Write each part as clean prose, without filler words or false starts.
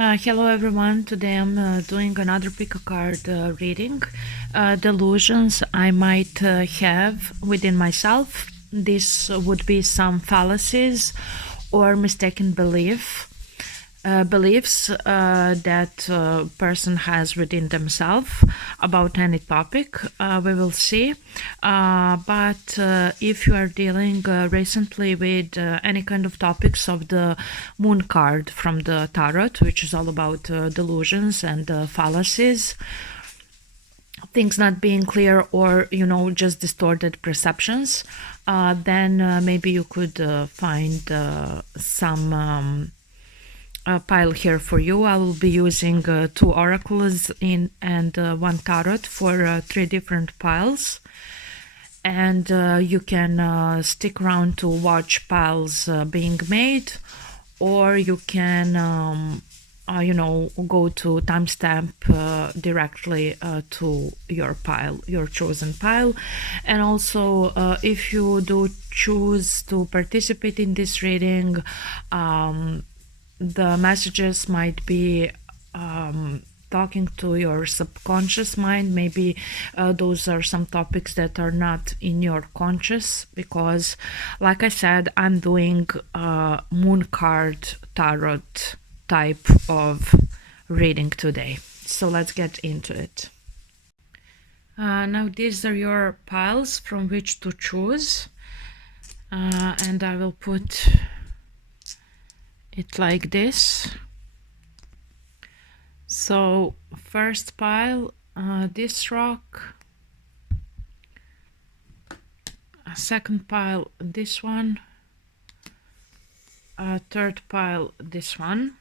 Hello everyone, today I'm doing another pick a card reading. Delusions I might have within myself. This would be some fallacies or mistaken beliefs that person has within themselves about any topic. We will see. But if you are dealing recently with any kind of topics of the moon card from the tarot, which is all about delusions and fallacies, things not being clear, or just distorted perceptions, then maybe you could find some pile here for you. I will be using 2 oracles and 1 tarot for 3 different piles, and you can stick around to watch piles being made, or you can go to timestamp directly to your pile, your chosen pile. And also if you do choose to participate in this reading, the messages might be talking to your subconscious mind. Maybe those are some topics that are not in your conscious, because like I said, I'm doing moon card tarot type of reading today. So let's get into it. Now these are your piles from which to choose, and I will put it like this. So first pile, this rock. Second pile, this one. Third pile, this one.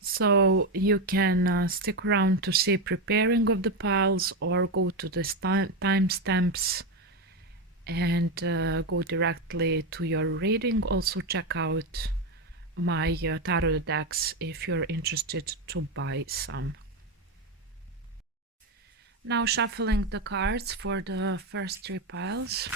So you can stick around to see preparing of the piles, or go to the timestamps and go directly to your reading. Also check out my tarot decks if you're interested to buy some. Now shuffling the cards for the first 3 piles.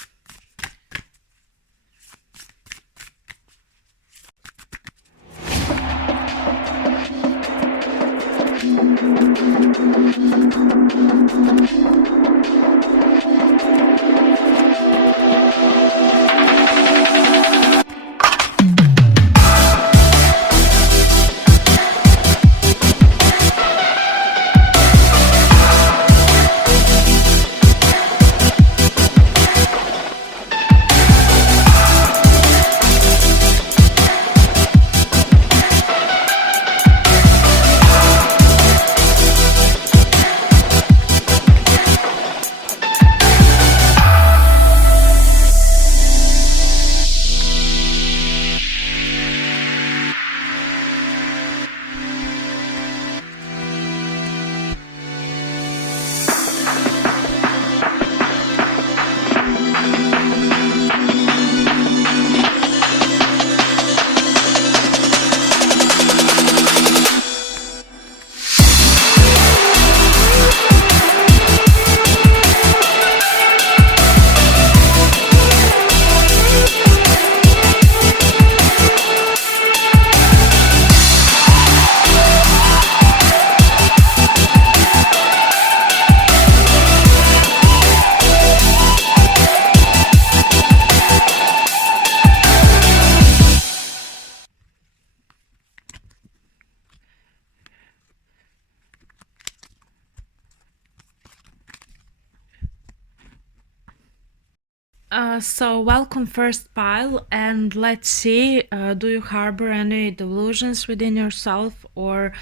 So welcome first pile, and let's see, do you harbor any delusions within yourself or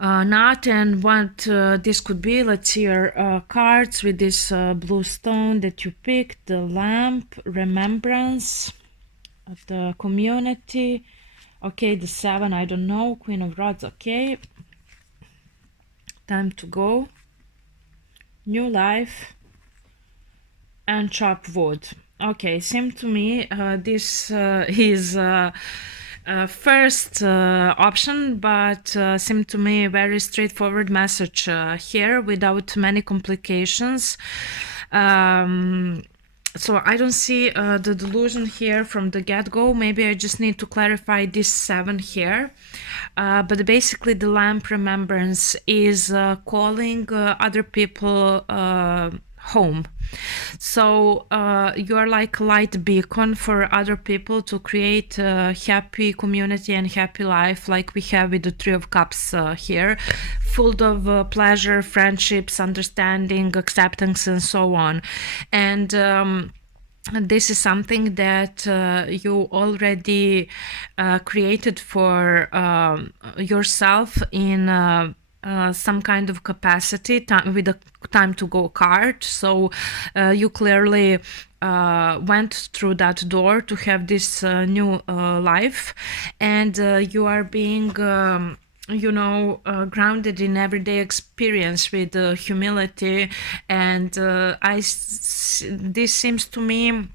not, and what this could be. Let's see your cards with this blue stone that you picked: the lamp, remembrance, the community, okay, the 7, I don't know, Queen of Rods, okay, time to go, new life, and chop wood. Okay, seemed to me this is first option, but seemed to me a very straightforward message here without many complications. So I don't see the delusion here from the get-go. Maybe I just need to clarify this 7 here. But basically the lamp remembrance is calling other people home. So you are like a light beacon for other people to create a happy community and happy life, like we have with the Three of Cups here, full of pleasure, friendships, understanding, acceptance, and so on. And this is something that you already created for yourself in some kind of capacity with a time to go card. So you clearly went through that door to have this new life, and you are being grounded in everyday experience with humility, and this seems to me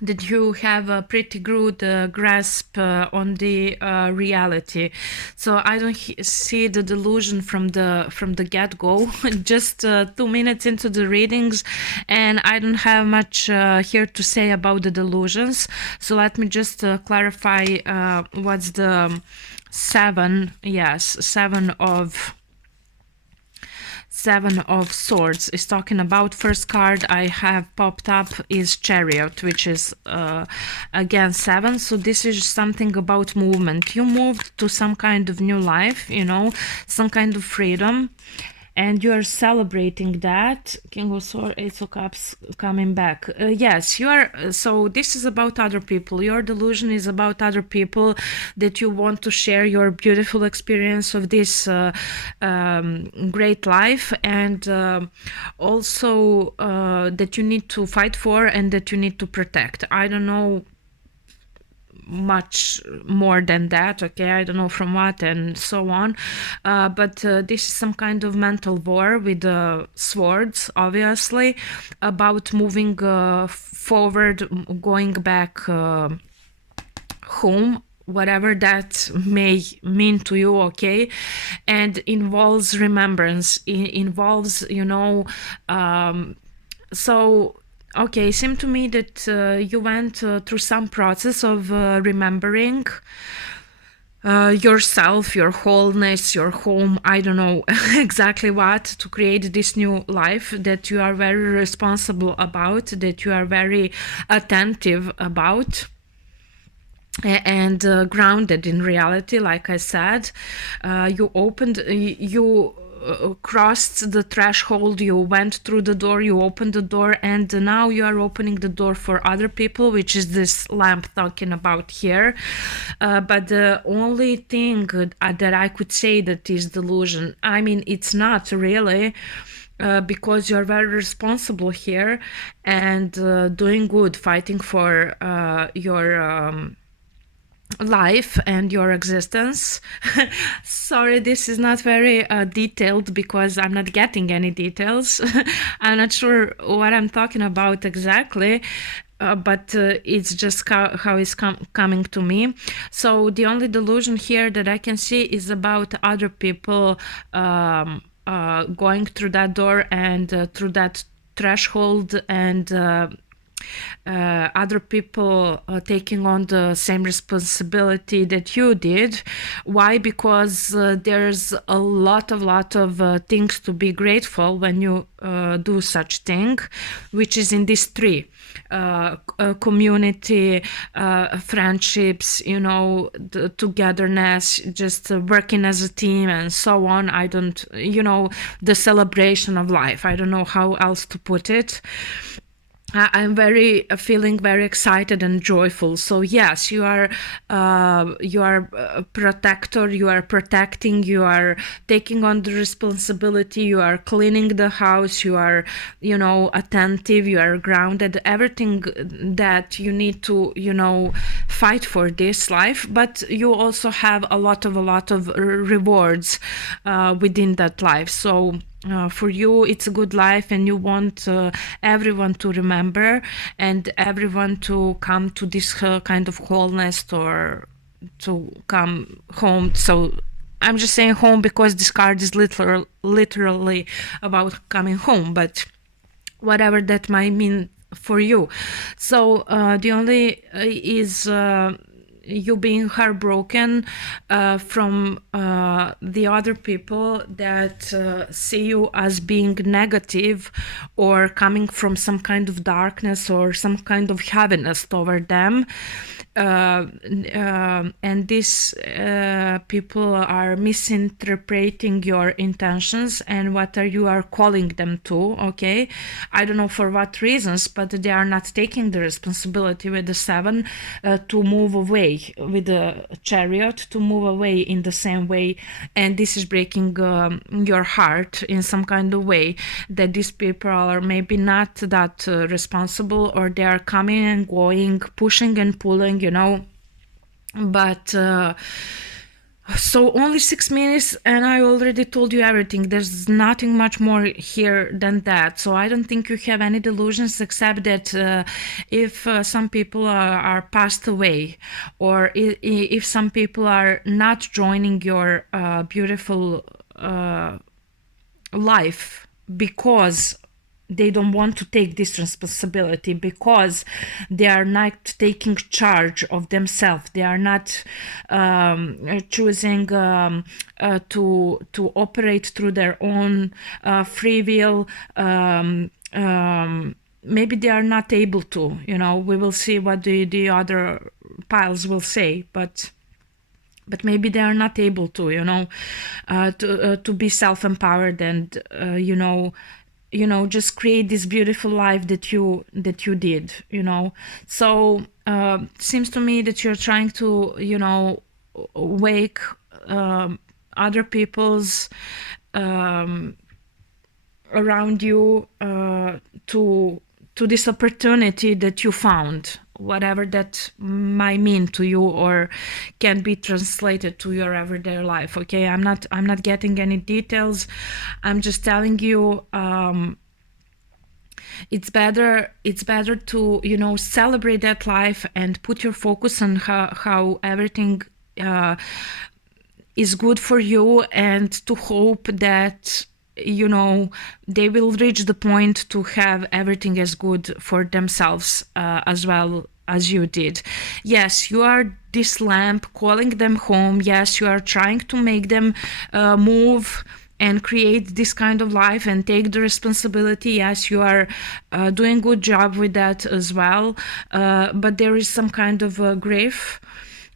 that you have a pretty good grasp on the reality. So I don't see the delusion from the get-go. Just 2 minutes into the readings, and I don't have much here to say about the delusions. So let me just clarify what's the 7. Yes, 7 of Swords is talking about. First card I have popped up is Chariot, which is again 7. So this is something about movement. You moved to some kind of new life, some kind of freedom, and you are celebrating that. King of Swords, Ace of Cups coming back. Yes, you are. So this is about other people. Your delusion is about other people, that you want to share your beautiful experience of this great life, and also that you need to fight for and that you need to protect. I don't know much more than that, okay? I don't know from what and so on, but this is some kind of mental war with swords, obviously, about moving forward, going back home, whatever that may mean to you, okay? And involves remembrance, involves so okay, it seemed to me that you went through some process of remembering yourself, your wholeness, your home, I don't know exactly what, to create this new life that you are very responsible about, that you are very attentive about, and grounded in reality. Like I said, you crossed the threshold, you went through the door, you opened the door, and now you are opening the door for other people, which is this lamp talking about here. But the only thing that I could say that is delusion, I mean, it's not really, because you're very responsible here and doing good, fighting for your life and your existence. Sorry, this is not very detailed because I'm not getting any details. I'm not sure what I'm talking about exactly, but it's just how it's coming to me. So the only delusion here that I can see is about other people going through that door and through that threshold, and other people taking on the same responsibility that you did. Why? Because there's a lot of things to be grateful when you do such thing, which is in these 3. Community, friendships, the togetherness, just working as a team and so on. I don't, the celebration of life. I don't know how else to put it. I'm feeling very excited and joyful. So yes, you are a protector, you are protecting, you are taking on the responsibility, you are cleaning the house, you are, attentive, you are grounded, everything that you need to, fight for this life. But you also have a lot of rewards within that life. So for you, it's a good life, and you want everyone to remember and everyone to come to this kind of wholeness, or to come home. So I'm just saying home because this card is literally about coming home, but whatever that might mean for you. So the only is you being heartbroken from the other people that see you as being negative or coming from some kind of darkness or some kind of heaviness toward them. And these people are misinterpreting your intentions and what are you are calling them to. Okay, I don't know for what reasons, but they are not taking the responsibility with the seven to move away with the chariot, to move away in the same way, and this is breaking your heart in some kind of way, that these people are maybe not that responsible, or they are coming and going, pushing and pulling, but so only 6 minutes and I already told you everything. There's nothing much more here than that. So I don't think you have any delusions, except that if some people are passed away, or if some people are not joining your beautiful life because they don't want to take this responsibility, because they are not taking charge of themselves, they are not choosing to operate through their own free will. Maybe they are not able to, we will see what the other piles will say, but maybe they are not able to, to be self-empowered and just create this beautiful life that you did. So seems to me that you're trying to wake other people's around you to this opportunity that you found, whatever that might mean to you or can be translated to your everyday life. Okay, I'm not getting any details. I'm just telling you it's better to celebrate that life and put your focus on how everything is good for you, and to hope that they will reach the point to have everything as good for themselves as well as you did. Yes, you are this lamp calling them home. Yes, you are trying to make them move and create this kind of life and take the responsibility. Yes, you are doing a good job with that as well, but there is some kind of grief.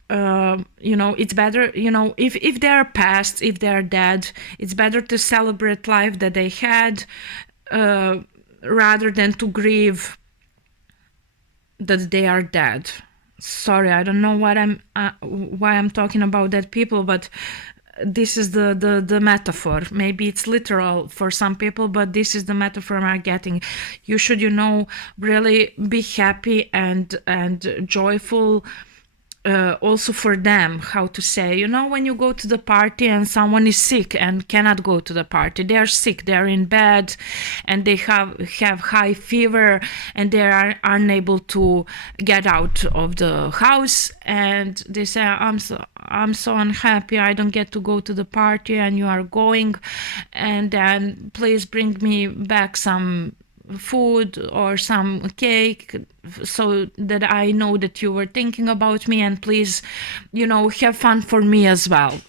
It's better, if they are past, if they are dead, it's better to celebrate life that they had rather than to grieve that they are dead. Sorry, I don't know what why I'm talking about dead people, but this is the metaphor. Maybe it's literal for some people, but this is the metaphor I'm getting. You should, really be happy and joyful. Also for them, how to say, when you go to the party and someone is sick and cannot go to the party, they are sick, they are in bed and they have high fever and they are unable to get out of the house, and they say, I'm so unhappy, I don't get to go to the party, and you are going, and then please bring me back some food or some cake so that I know that you were thinking about me, and please, have fun for me as well.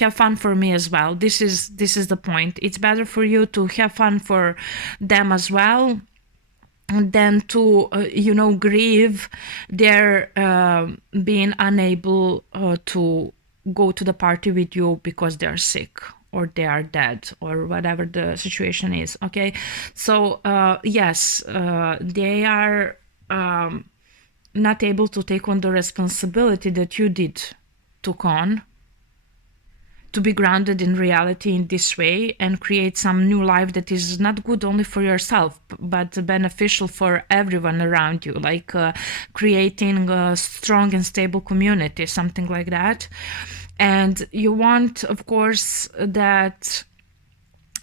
Have fun for me as well. This is the point. It's better for you to have fun for them as well than to grieve their being unable to go to the party with you because they're sick or they are dead or whatever the situation is. Okay, so yes, they are not able to take on the responsibility that you took on, to be grounded in reality in this way and create some new life that is not good only for yourself but beneficial for everyone around you, like creating a strong and stable community, something like that. And you want, of course, that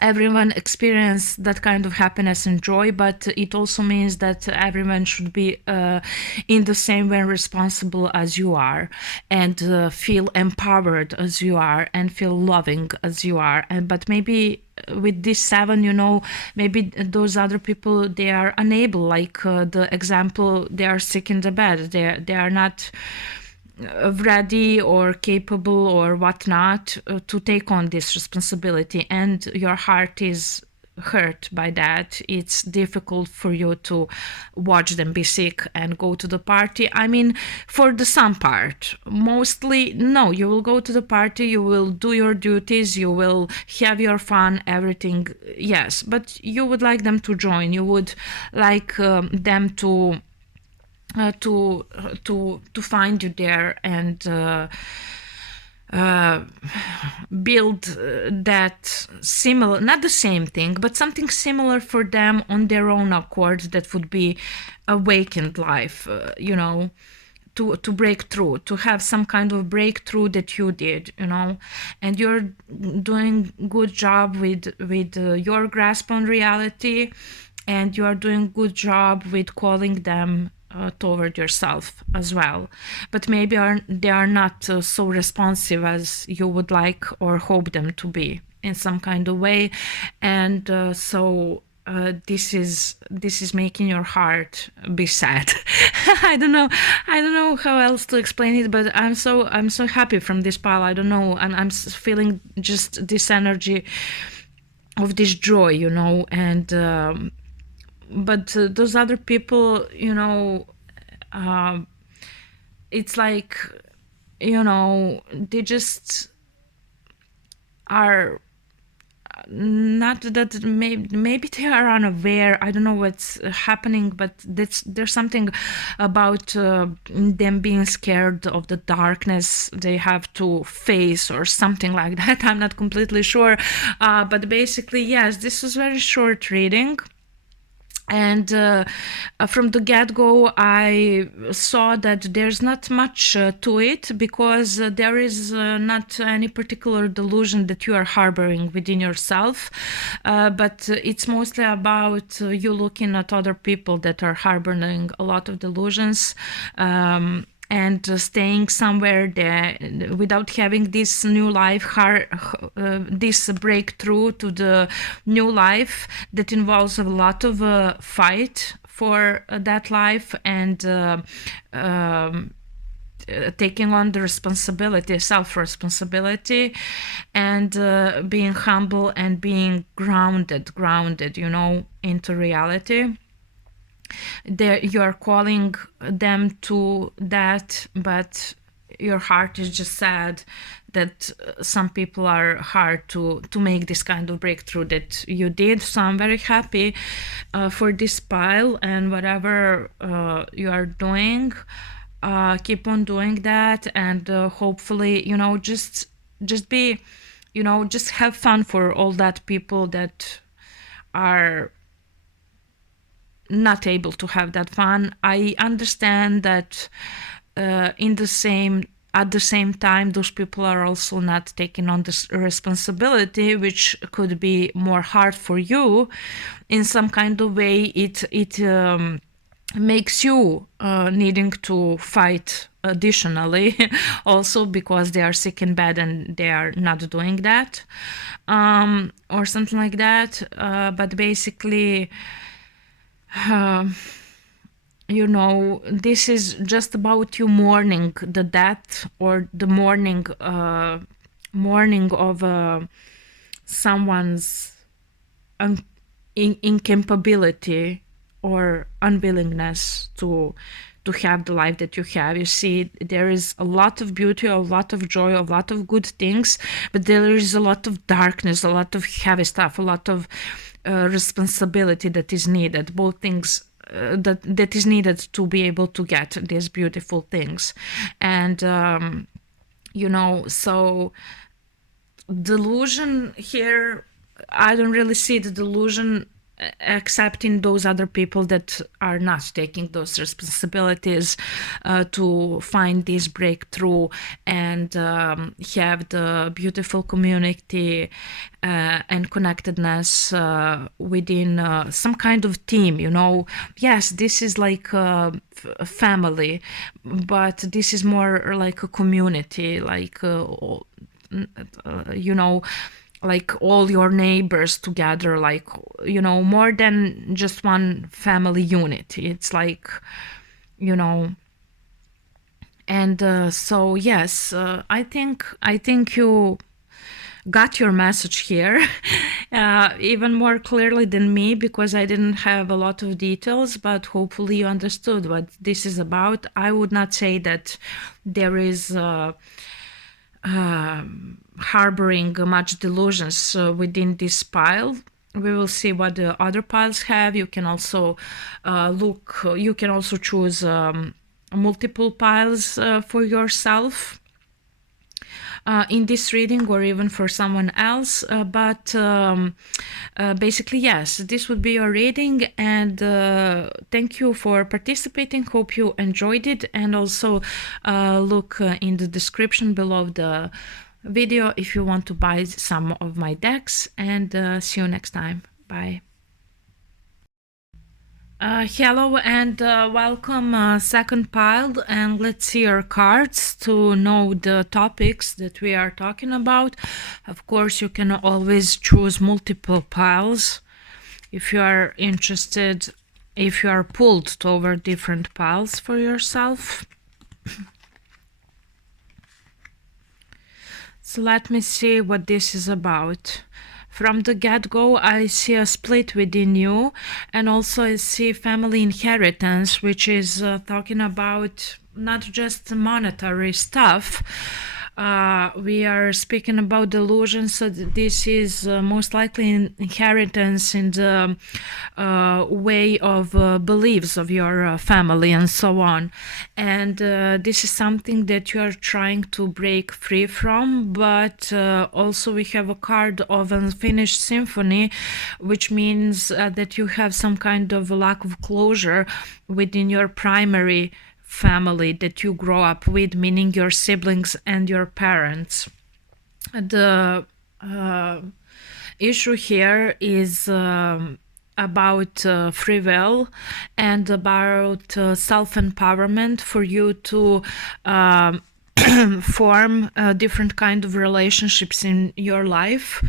everyone experience that kind of happiness and joy, but it also means that everyone should be in the same way responsible as you are, and feel empowered as you are, and feel loving as you are. And but maybe with this seven, maybe those other people, they are unable, like the example, they are sick in the bed, they are not ready or capable or whatnot to take on this responsibility, and your heart is hurt by that. It's difficult for you to watch them be sick and go to the party. I mean, for the some part, mostly no, you will go to the party, you will do your duties, you will have your fun, everything, yes, but you would like them to join, you would like them to find you there, and build that similar, not the same thing, but something similar for them on their own accord, that would be awakened life, to break through, to have some kind of breakthrough that you did, and you're doing good job with your grasp on reality, and you are doing good job with calling them toward yourself as well. But maybe they are not so responsive as you would like or hope them to be in some kind of way, and so this is making your heart be sad. I don't know how else to explain it, but I'm so happy from this pile. I don't know, and I'm feeling just this energy of this joy, and but those other people, it's like, they just are not that, maybe they are unaware. I don't know what's happening, but there's something about them being scared of the darkness they have to face, or something like that. I'm not completely sure, but basically, yes, this was very short reading. And from the get-go, I saw that there's not much to it, because there is not any particular delusion that you are harboring within yourself, but it's mostly about you looking at other people that are harboring a lot of delusions, and staying somewhere there without having this new life, this breakthrough to the new life that involves a lot of fight for that life, and taking on the responsibility, self-responsibility, and being humble and being grounded, into reality. There, you are calling them to that, but your heart is just sad that some people are hard to make this kind of breakthrough that you did. So I'm very happy for this pile, and whatever you are doing, keep on doing that, and hopefully, just be, just have fun for all that people that are not able to have that fun. I understand that at the same time, those people are also not taking on this responsibility, which could be more hard for you in some kind of way. It makes you needing to fight additionally, also because they are sick in bed and they are not doing that, or something like that. But basically, this is just about you mourning the death, or the mourning of someone's incapability or unwillingness to have the life that you have. You see, there is a lot of beauty, a lot of joy, a lot of good things, but there is a lot of darkness, a lot of heavy stuff, a lot of responsibility that is needed, both things that is needed to be able to get these beautiful things. And so delusion here, I don't really see the delusion accepting those other people that are not taking those responsibilities to find this breakthrough and have the beautiful community and connectedness within some kind of team. Yes, this is like a family, but this is more like a community, like like all your neighbors together, like more than just one family unit. It's like you know and so yes, I think you got your message here even more clearly than me, because I didn't have a lot of details, but hopefully you understood what this is about. I would not say that there is harboring much delusions within this pile. We will see what the other piles have. You can also you can also choose multiple piles for yourself in this reading, or even for someone else. But basically, yes, this would be your reading. And thank you for participating. Hope you enjoyed it. And also look in the description below the video if you want to buy some of my decks. And see you next time. Bye. Hello and welcome, second pile, and let's see your cards to know the topics that we are talking about. Of course, you can always choose multiple piles if you are interested, if you are pulled toward different piles for yourself. So let me see what this is about. From the get-go, I see a split within you, and also I see family inheritance, which is talking about not just monetary stuff. We are speaking about delusions, so this is most likely inheritance in the way of beliefs of your family and so on. And this is something that you are trying to break free from, but also we have a card of unfinished symphony, which means that you have some kind of lack of closure within your primary family that you grow up with, meaning your siblings and your parents. The issue here is about free will and about self-empowerment for you to form different kind of relationships in your life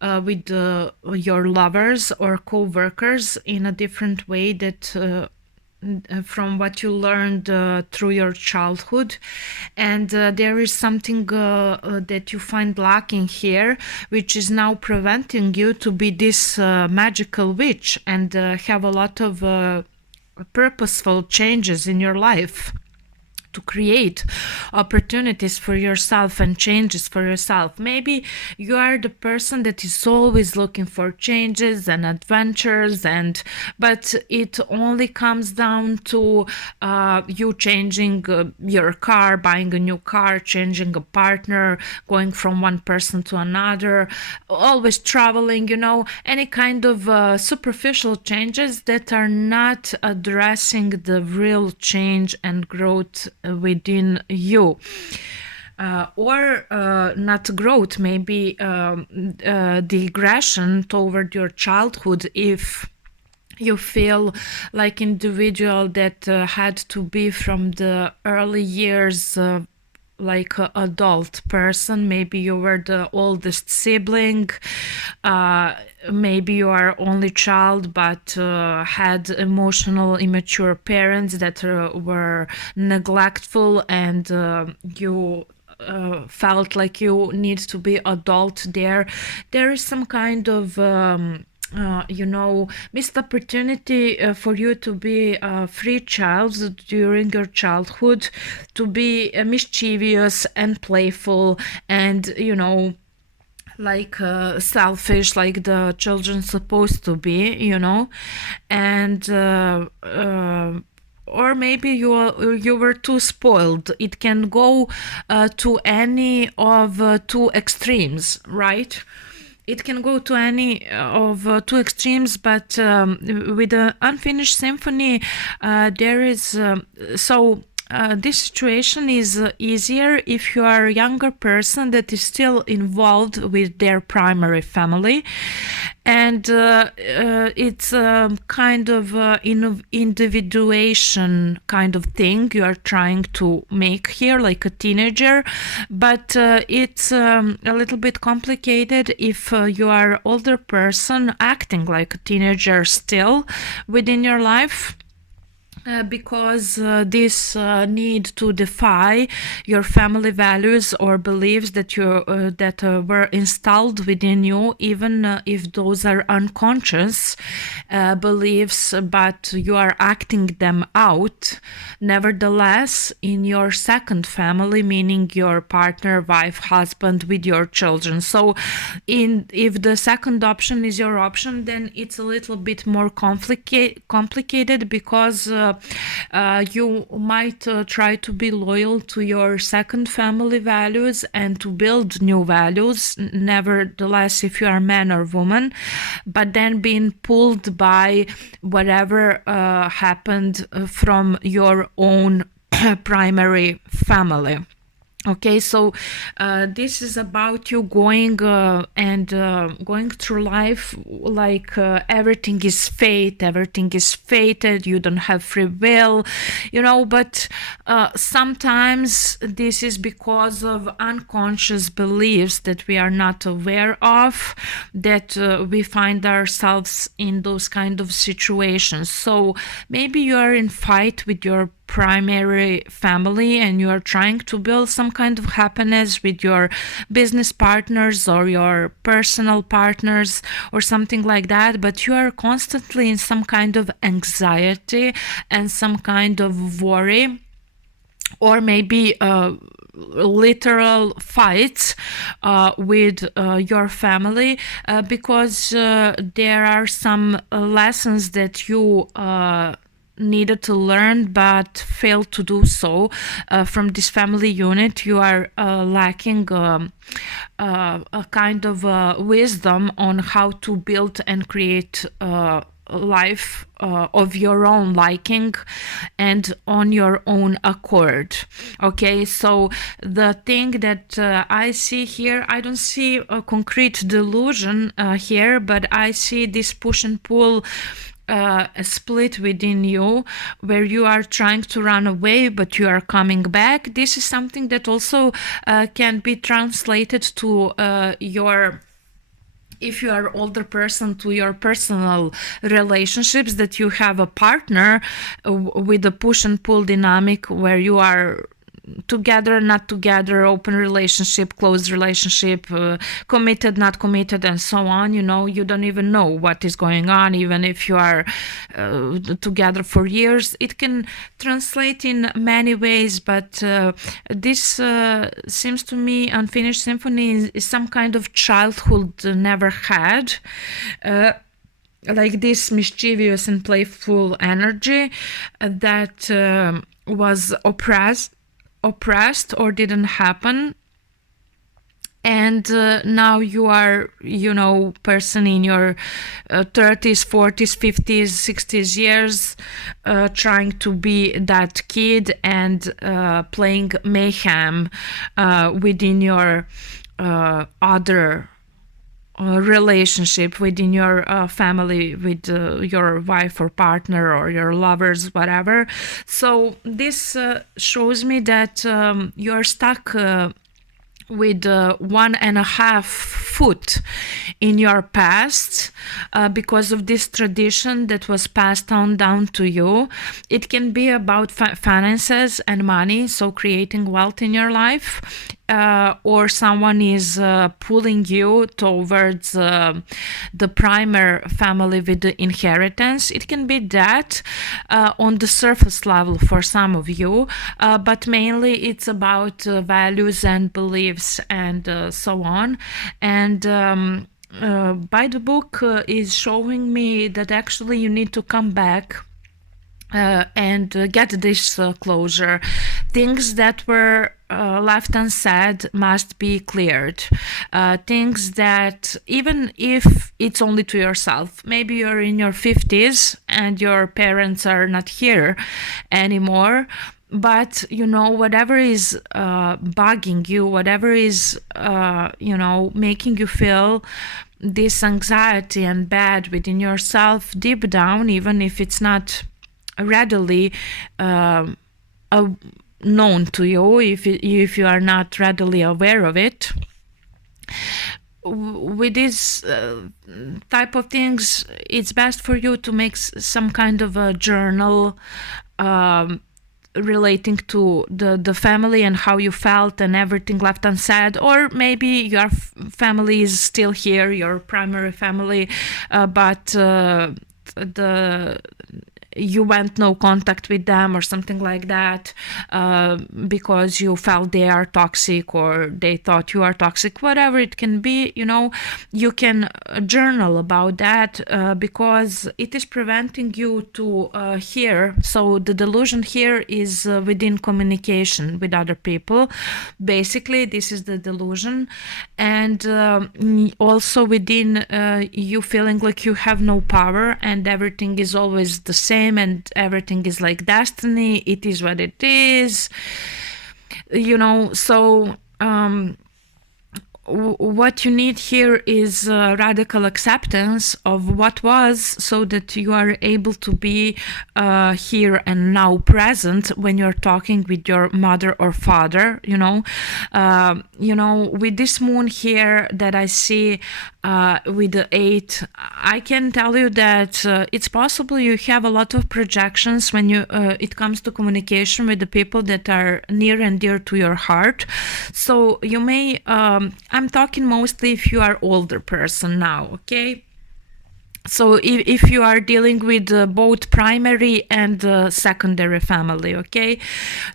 with your lovers or co-workers in a different way that from what you learned through your childhood. And there is something that you find lacking here, which is now preventing you to be this magical witch and have a lot of purposeful changes in your life, to create opportunities for yourself and changes for yourself. Maybe you are the person that is always looking for changes and adventures, but it only comes down to you changing your car, buying a new car, changing a partner, going from one person to another, always traveling, any kind of superficial changes that are not addressing the real change and growth within you. Or not growth, maybe the aggression toward your childhood, if you feel like individual that had to be from the early years like an adult person. Maybe you were the oldest sibling, maybe you are only child, but had emotional immature parents that were neglectful, and you felt like you need to be adult there. There is some kind of missed opportunity for you to be a free child during your childhood, to be mischievous and playful and, like selfish, like the children supposed to be, and or maybe you were too spoiled. It can go to any of two extremes, right? it can go to any of two extremes, but with the unfinished symphony, there is this situation is easier if you are a younger person that is still involved with their primary family, and it's kind of individuation kind of thing you are trying to make here, like a teenager, but it's a little bit complicated if you are older person acting like a teenager still within your life. Because this need to defy your family values or beliefs that were installed within you, even if those are unconscious beliefs, but you are acting them out. Nevertheless, in your second family, meaning your partner, wife, husband, with your children. So, if the second option is your option, then it's a little bit more complicated because you might try to be loyal to your second family values and to build new values, nevertheless, if you are man or woman, but then being pulled by whatever happened from your own primary family. Okay, so this is about you going going through life like everything is fate, everything is fated, you don't have free will, but sometimes this is because of unconscious beliefs that we are not aware of, that we find ourselves in those kind of situations. So maybe you are in fight with your primary family and you are trying to build some kind of happiness with your business partners or your personal partners or something like that, but you are constantly in some kind of anxiety and some kind of worry, or maybe literal fights with your family because there are some lessons that you needed to learn but failed to do so from this family unit. You are lacking a kind of wisdom on how to build and create life of your own liking and on your own accord. Okay, so the thing that I see here, I don't see a concrete delusion here, but I see this push and pull split within you, where you are trying to run away but you are coming back. This is something that also can be translated to your, if you are older person, to your personal relationships, that you have a partner with a push and pull dynamic where you are together, not together, open relationship, closed relationship, committed, not committed, and so on. You don't even know what is going on, even if you are together for years. It can translate in many ways, but this seems to me, Unfinished Symphony is some kind of childhood never had. Like this mischievous and playful energy that was oppressed or didn't happen, and now you are person in your 30s, 40s, 50s, 60s years, trying to be that kid and playing mayhem within your other relationship, within your family, with your wife or partner or your lovers, whatever. So this shows me that you're stuck with 1.5 foot in your past because of this tradition that was passed on down to you. It can be about finances and money, so creating wealth in your life, or someone is pulling you towards the primary family with the inheritance. It can be that on the surface level for some of you, but mainly it's about values and beliefs and so on. And by the book is showing me that actually you need to come back and get this closure. Things that were left unsaid must be cleared. Things that, even if it's only to yourself, maybe you're in your 50s and your parents are not here anymore, but whatever is bugging you, whatever is making you feel this anxiety and bad within yourself deep down, even if it's not readily known to you, if you are not readily aware of it, with this type of things, it's best for you to make some kind of a journal relating to the family and how you felt and everything left unsaid. Or maybe your family is still here, your primary family, but you went no contact with them or something like that, because you felt they are toxic or they thought you are toxic, whatever it can be. You can journal about that, because it is preventing you to hear. So the delusion here is within communication with other people. Basically, this is the delusion. And also within you feeling like you have no power and everything is always the same and everything is like destiny, it is what it is, so what you need here is radical acceptance of what was, so that you are able to be here and now present when you're talking with your mother or father. With this moon here that I see with the 8, I can tell you that it's possible you have a lot of projections when it comes to communication with the people that are near and dear to your heart. So you may I'm talking mostly if you are older person now, okay? So if you are dealing with both primary and secondary family, okay?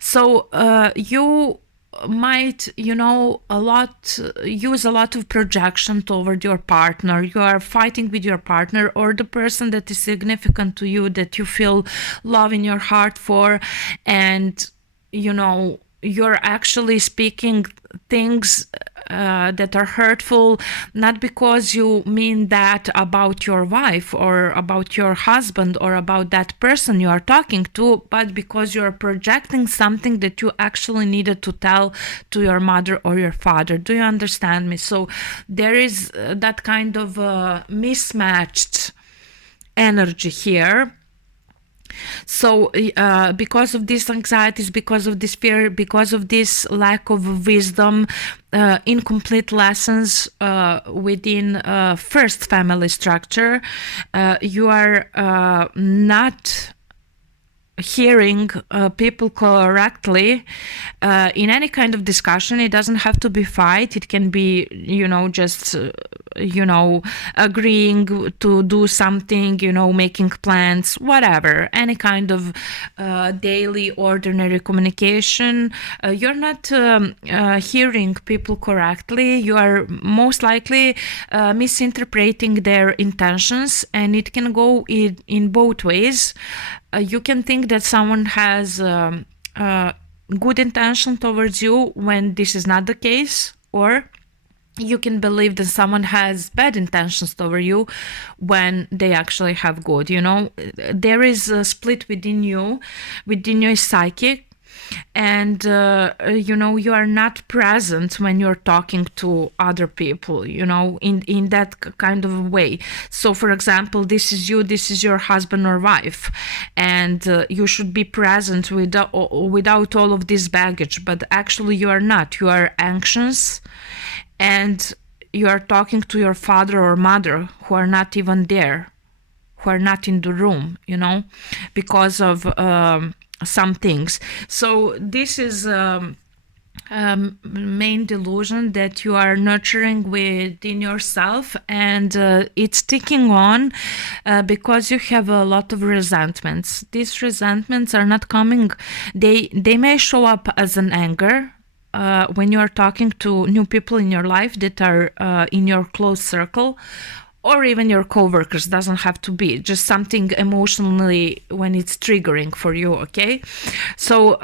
So you might use a lot of projection toward your partner. You are fighting with your partner or the person that is significant to you, that you feel love in your heart for, and you're actually speaking things that are hurtful, not because you mean that about your wife or about your husband or about that person you are talking to, but because you're projecting something that you actually needed to tell to your mother or your father. Do you understand me? So there is that kind of mismatched energy here. So because of these anxieties, because of this fear, because of this lack of wisdom, incomplete lessons within first family structure, you are not hearing people correctly in any kind of discussion. It doesn't have to be fight. It can be, just, agreeing to do something, making plans, whatever, any kind of daily, ordinary communication. You're not hearing people correctly. You are most likely misinterpreting their intentions, and it can go in both ways. You can think that someone has good intention towards you when this is not the case, or you can believe that someone has bad intentions toward you when they actually have good. There is a split within your psyche, and you are not present when you're talking to other people, in that kind of way. So for example, this is your husband or wife, and you should be present without all of this baggage, but actually you are not. You are anxious, and you are talking to your father or mother who are not even there, who are not in the room, because of some things. So this is main delusion that you are nurturing within yourself, and it's ticking on because you have a lot of resentments. These resentments are not coming, they may show up as an anger when you are talking to new people in your life that are in your close circle, or even your coworkers, doesn't have to be, just something emotionally when it's triggering for you. Okay, so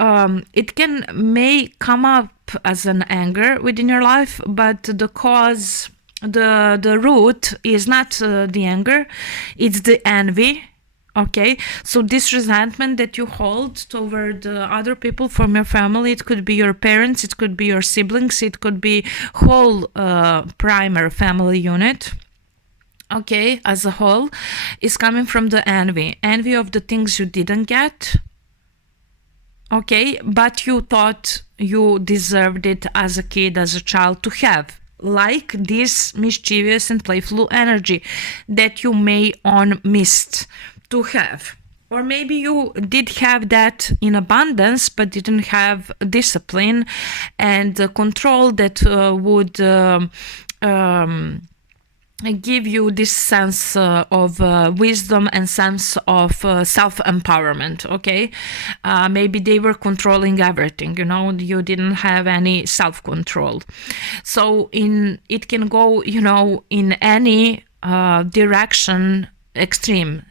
it may come up as an anger within your life, but the cause, the root is not the anger, it's the envy. Okay, so this resentment that you hold toward other people from your family, it could be your parents, it could be your siblings, it could be whole primer family unit, okay, as a whole, is coming from the envy of the things you didn't get, okay, but you thought you deserved it as a kid, as a child, to have, like this mischievous and playful energy that you may on missed to have. Or maybe you did have that in abundance, but didn't have discipline and control that would give you this sense of wisdom and sense of self-empowerment. Okay, maybe they were controlling everything, you didn't have any self-control. So it can go in any direction, extreme.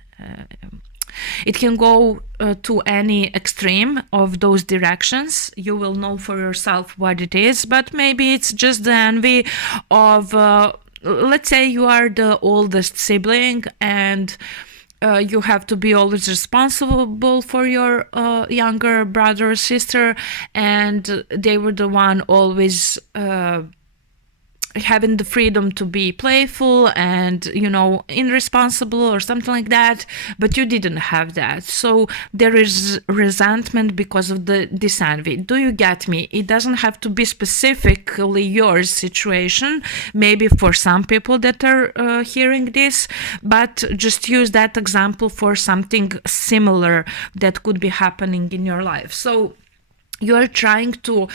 It can go to any extreme of those directions. You will know for yourself what it is, but maybe it's just the envy of let's say you are the oldest sibling and you have to be always responsible for your younger brother or sister, and they were the one always having the freedom to be playful and irresponsible or something like that, but you didn't have that. So there is resentment because of this envy. Do you get me? It doesn't have to be specifically your situation, maybe for some people that are hearing this, but just use that example for something similar that could be happening in your life. So you're trying to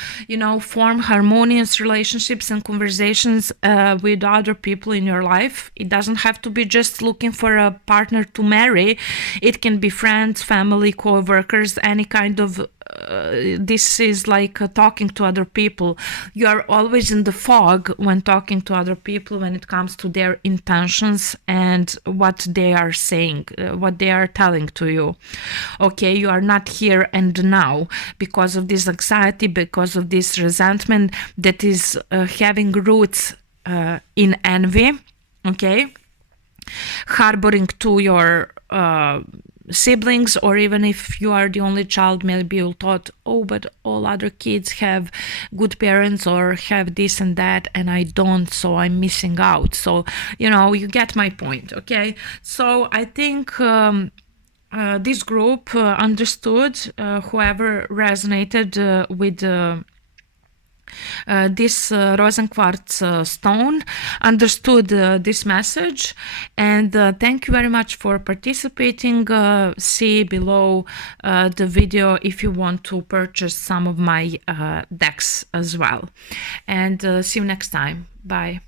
form harmonious relationships and conversations with other people in your life. It doesn't have to be just looking for a partner to marry. It can be friends, family, co-workers, any kind of this is like talking to other people. You are always in the fog when talking to other people when it comes to their intentions and what they are saying, what they are telling to you. Okay, you are not here and now because of this anxiety, because of this resentment that is having roots in envy. Okay, harboring to your siblings, or even if you are the only child, maybe you thought, oh, but all other kids have good parents or have this and that and I don't, so I'm missing out. So you get my point. Okay, so I think this group understood, whoever resonated with this rosenquartz stone understood this message, and thank you very much for participating. See below the video if you want to purchase some of my decks as well, and see you next time. Bye.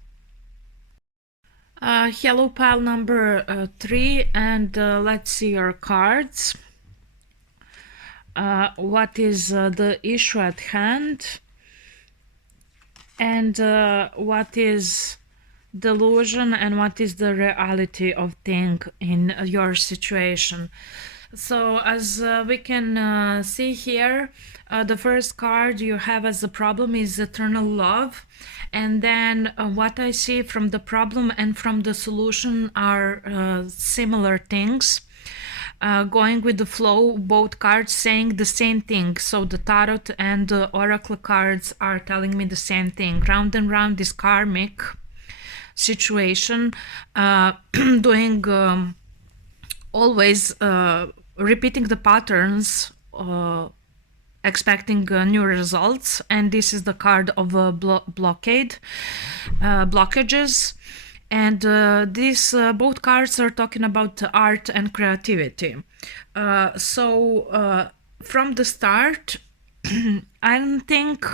Hello, pile number 3, and let's see your cards. What is the issue at hand? And what is delusion and what is the reality of thing in your situation? So as we can see here, the first card you have as a problem is eternal love. And then what I see from the problem and from the solution are similar things. Going with the flow, both cards saying the same thing. So the tarot and the oracle cards are telling me the same thing. Round and round this karmic situation, doing always repeating the patterns, expecting new results. And this is the card of blockages. And these both cards are talking about art and creativity. So from the start, I don't think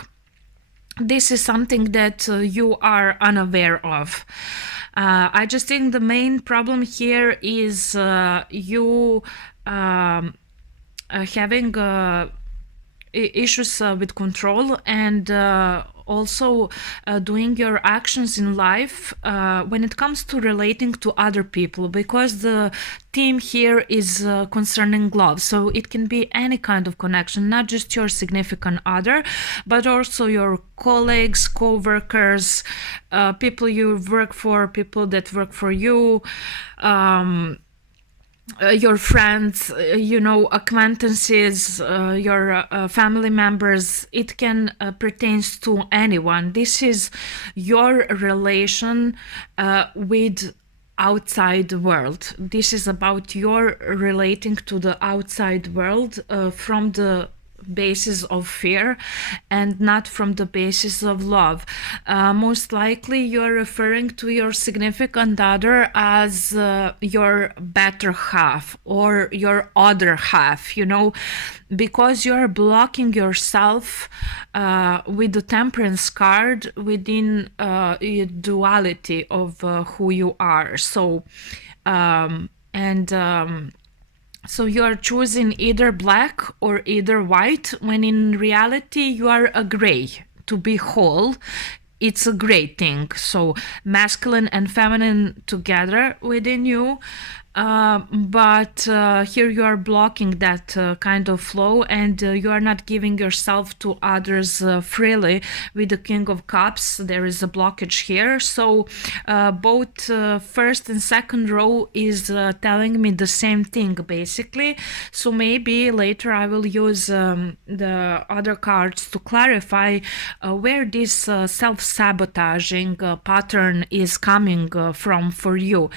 this is something that you are unaware of. I just think the main problem here is you having issues with control and also doing your actions in life when it comes to relating to other people, because the theme here is concerning love. So it can be any kind of connection, not just your significant other, but also your colleagues, co-workers, people you work for, people that work for you, your friends, acquaintances, your family members. It can pertains to anyone. This is your relation with outside world. This is about your relating to the outside world from the basis of fear and not from the basis of love. Most likely you're referring to your significant other as your better half or your other half, because you're blocking yourself with the temperance card within duality of who you are. So so you are choosing either black or either white, when in reality you are a gray. To be whole, it's a great thing. So masculine and feminine together within you. But here you are blocking that kind of flow, and you are not giving yourself to others freely. With the King of Cups, there is a blockage here. So both first and second row is telling me the same thing, basically. So maybe later I will use the other cards to clarify where this self-sabotaging pattern is coming from for you,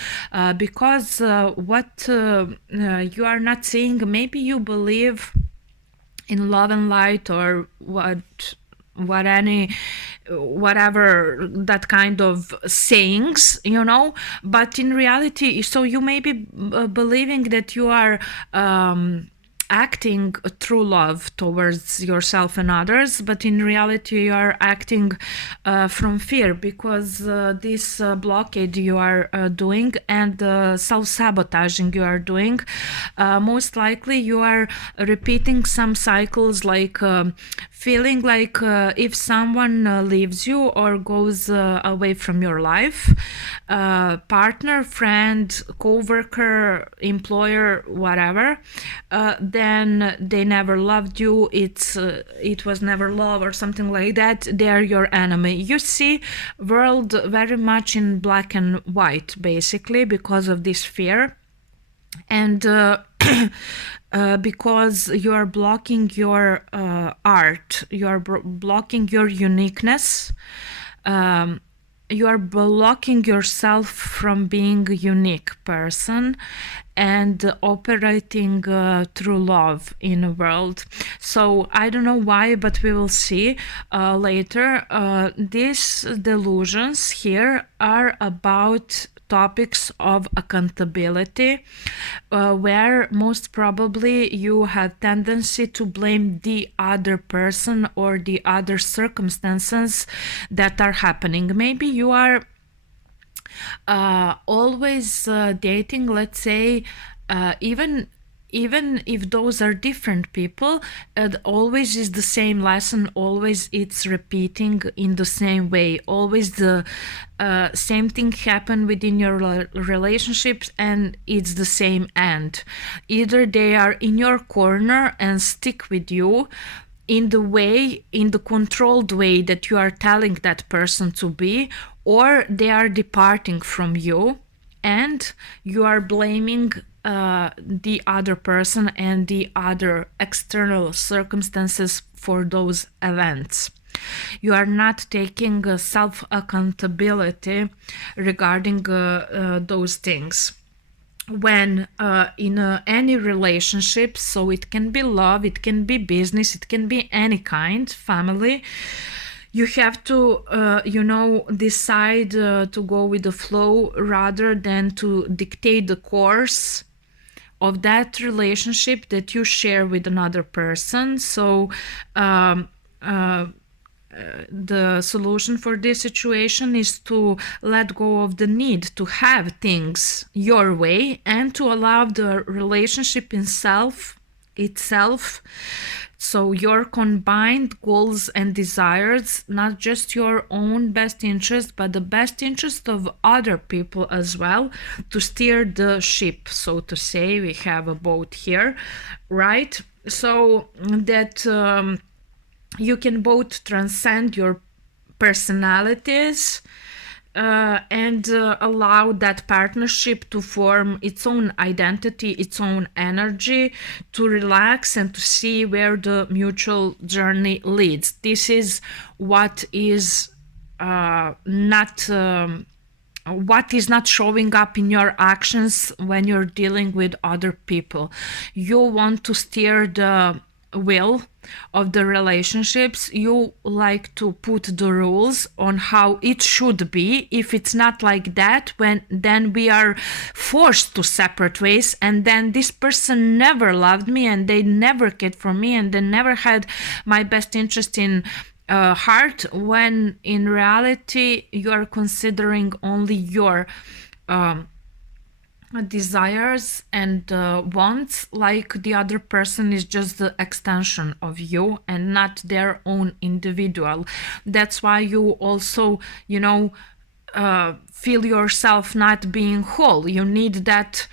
because what you are not seeing, maybe you believe in love and light, or whatever that kind of sayings, but in reality, so you may be believing that you are acting through love towards yourself and others, but in reality you are acting from fear, because this blockade you are doing and self-sabotaging you are doing, most likely you are repeating some cycles, like feeling like if someone leaves you or goes away from your life, partner, friend, co-worker, employer, whatever, then they never loved you, it was never love or something like that, they're your enemy. You see world very much in black and white, basically, because of this fear. And because you are blocking your art, you are blocking your uniqueness, you are blocking yourself from being a unique person and operating through love in a world. So I don't know why, but we will see later. These delusions here are about topics of accountability, where most probably you have tendency to blame the other person or the other circumstances that are happening. Maybe you are always dating, let's say, even if those are different people, it always is the same lesson, always it's repeating in the same way, always the same thing happen within your relationships, and it's the same end. Either they are in your corner and stick with you in the controlled way that you are telling that person to be, or they are departing from you and you are blaming the other person and the other external circumstances for those events. You are not taking self-accountability regarding those things. When in any relationship, so it can be love, it can be business, it can be any kind, family, you have to decide to go with the flow rather than to dictate the course of that relationship that you share with another person. So the solution for this situation is to let go of the need to have things your way and to allow the relationship itself. So your combined goals and desires, not just your own best interest, but the best interest of other people as well, to steer the ship, so to say. We have a boat here, right? So that you can both transcend your personalities and allow that partnership to form its own identity, its own energy, to relax and to see where the mutual journey leads. This is what is not what is not showing up in your actions when you're dealing with other people. You want to steer the wheel of the relationships. You like to put the rules on how it should be. If it's not like that, then we are forced to separate ways, and then this person never loved me, and they never cared for me, and they never had my best interest in heart, when in reality you are considering only your desires and wants, like the other person is just the extension of you and not their own individual. That's why you also, feel yourself not being whole. You need that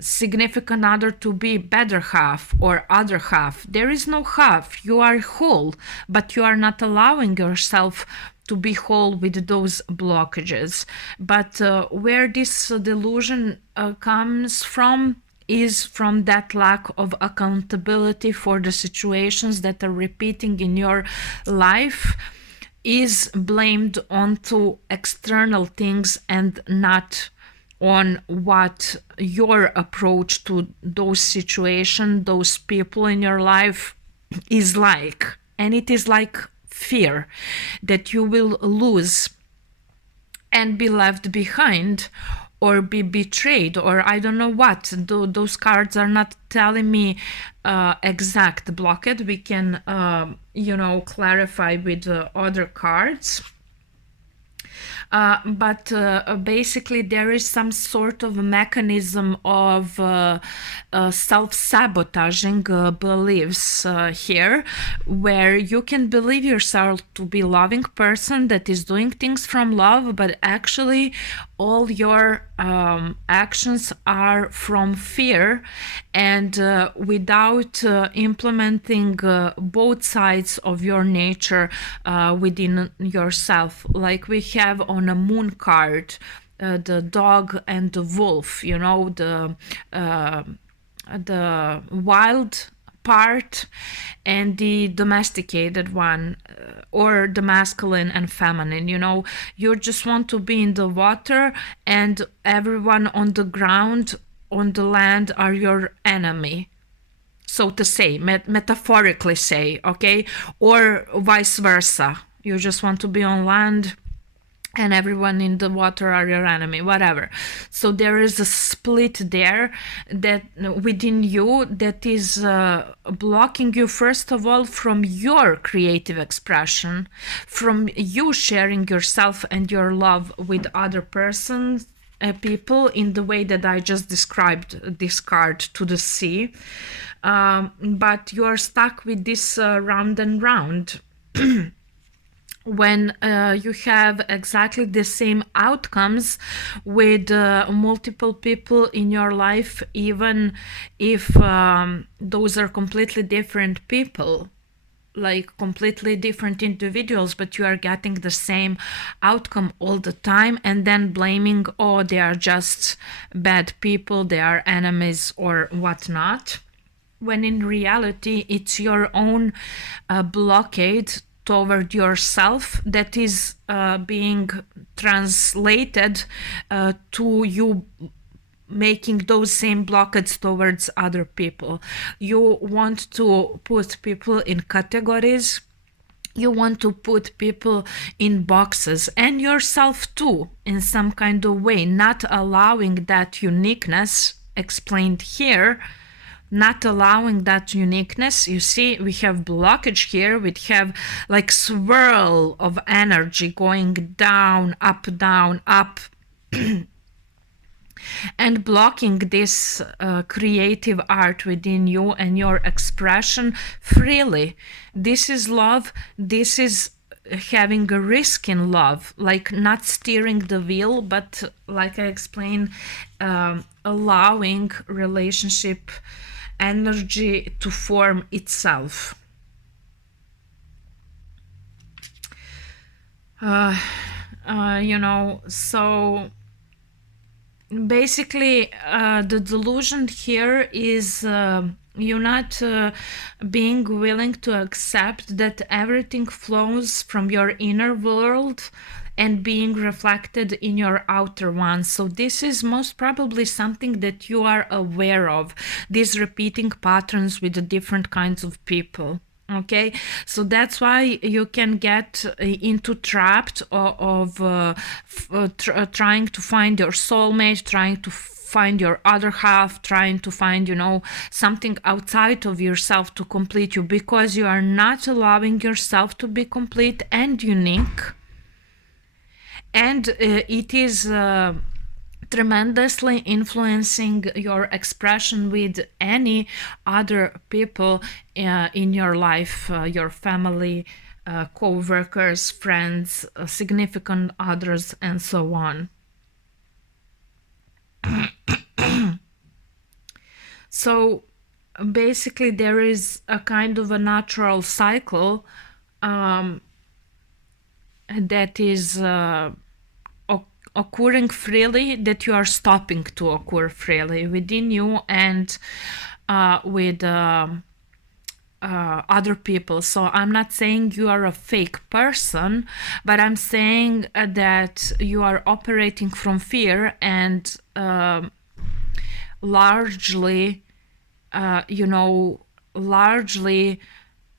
significant other to be better half or other half. There is no half. You are whole, but you are not allowing yourself to be whole with those blockages. But where this delusion comes from is from that lack of accountability for the situations that are repeating in your life, is blamed onto external things and not on what your approach to those situations, those people in your life is like. And it is like fear that you will lose and be left behind or be betrayed, or I don't know what. Those cards are not telling me exact blockade. We can clarify with other cards. But basically there is some sort of mechanism of self-sabotaging beliefs here, where you can believe yourself to be a loving person that is doing things from love, but actually all your actions are from fear, and without implementing both sides of your nature within yourself. Like we have on a moon card, the dog and the wolf, the wild part and the domesticated one, or the masculine and feminine. You just want to be in the water, and everyone on the ground, on the land, are your enemy, so to say, metaphorically say, okay? Or vice versa. You just want to be on land and everyone in the water are your enemy, whatever. So there is a split there that within you that is blocking you, first of all, from your creative expression, from you sharing yourself and your love with other persons, people, in the way that I just described this card to the sea. But you are stuck with this round and round. When you have exactly the same outcomes with multiple people in your life, even if those are completely different people, like completely different individuals, but you are getting the same outcome all the time, and then blaming, oh, they are just bad people, they are enemies or whatnot, when in reality it's your own blockade toward yourself that is being translated to you making those same blockades towards other people. You want to put people in categories. You want to put people in boxes, and yourself too, in some kind of way, not allowing that uniqueness explained here. Not allowing that uniqueness. You see, we have blockage here. We have like swirl of energy going down, up, and blocking this creative art within you and your expression freely. This is love. This is having a risk in love, like not steering the wheel, but like I explained, allowing relationship energy to form itself. So basically, the delusion here is you're not being willing to accept that everything flows from your inner world and being reflected in your outer one. So this is most probably something that you are aware of, these repeating patterns with the different kinds of people. Okay, so that's why you can get into trapped of trying to find your soulmate, trying to find your other half, trying to find, something outside of yourself to complete you, because you are not allowing yourself to be complete and unique. And it is tremendously influencing your expression with any other people in your life, your family, co-workers, friends, significant others, and so on. So basically there is a kind of a natural cycle that is occurring freely, that you are stopping to occur freely within you and with other people. So I'm not saying you are a fake person, but I'm saying that you are operating from fear and largely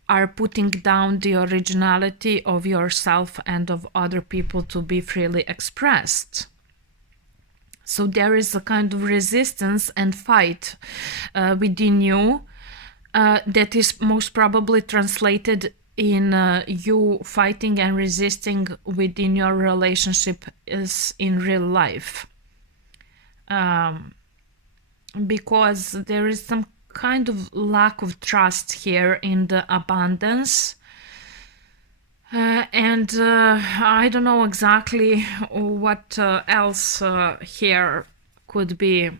are putting down the originality of yourself and of other people to be freely expressed. So there is a kind of resistance and fight within you that is most probably translated in you fighting and resisting within your relationship is in real life. Because there is some kind of lack of trust here in the abundance. And I don't know exactly what else here could be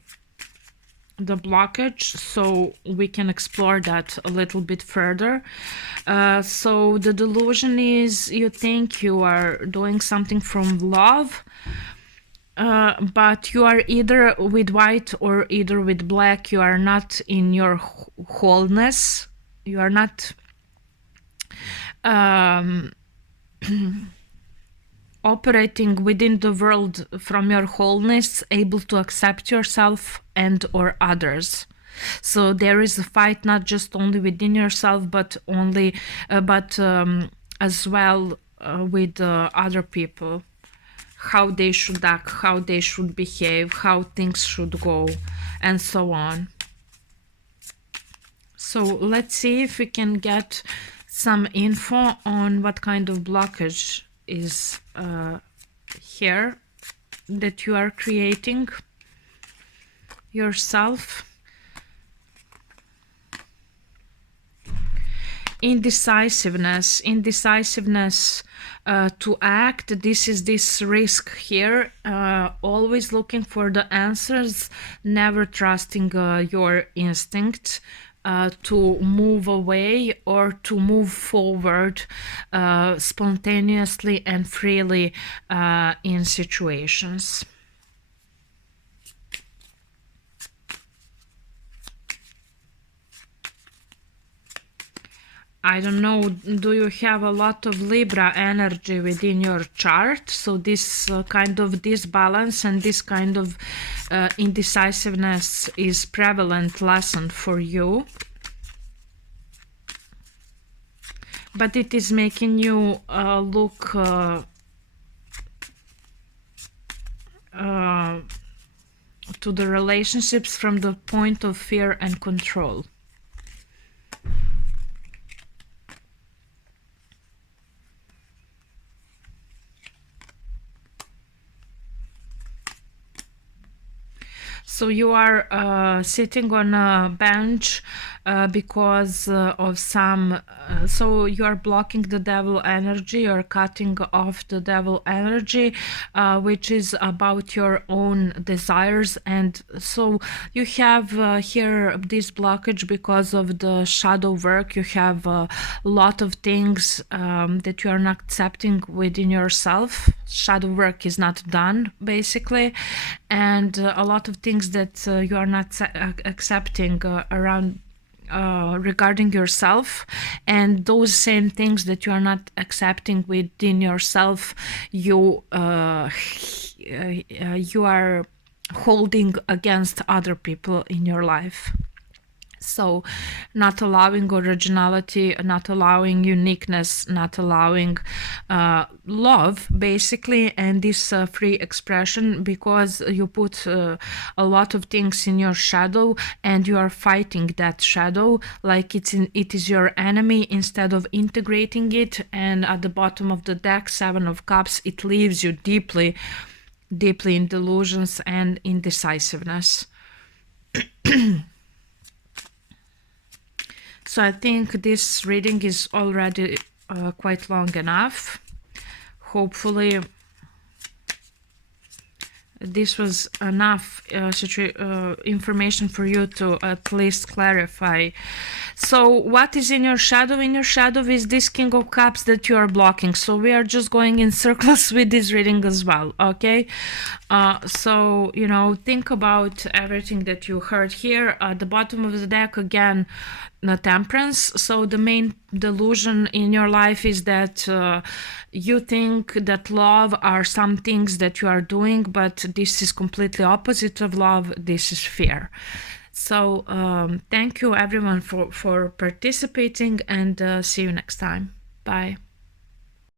the blockage, so we can explore that a little bit further. So the delusion is you think you are doing something from love, but you are either with white or either with black. You are not in your wholeness. You are not operating within the world from your wholeness, able to accept yourself and or others. So there is a fight not just only within yourself, but as well with other people. How they should act, how they should behave, how things should go, and so on. So let's see if we can get some info on what kind of blockage is here that you are creating yourself. Indecisiveness to act. This is this risk here, always looking for the answers, never trusting your instinct to move away or to move forward spontaneously and freely in situations. I don't know, do you have a lot of Libra energy within your chart? So this kind of disbalance and this kind of indecisiveness is prevalent lesson for you. But it is making you look to the relationships from the point of fear and control. So you are sitting on a bench because of some. So you are blocking the devil energy. You are cutting off the devil energy, which is about your own desires. And so you have here this blockage because of the shadow work. You have a lot of things that you are not accepting within yourself. Shadow work is not done, basically, and a lot of things that you are not accepting around regarding yourself, and those same things that you are not accepting within yourself, you you are holding against other people in your life. So, not allowing originality, not allowing uniqueness, not allowing love, basically, and this free expression, because you put a lot of things in your shadow and you are fighting that shadow like it is your enemy instead of integrating it. And at the bottom of the deck, Seven of Cups, it leaves you deeply, deeply in delusions and indecisiveness. So I think this reading is already quite long enough. Hopefully this was enough information for you to at least clarify. So what is in your shadow? In your shadow is this King of Cups that you are blocking. So we are just going in circles with this reading as well, okay? So, you know, think about everything that you heard here. At the bottom of the deck, again, the Temperance. So the main delusion in your life is that you think that love are some things that you are doing, but this is completely opposite of love. This is fear. So thank you everyone for participating, and see you next time. Bye.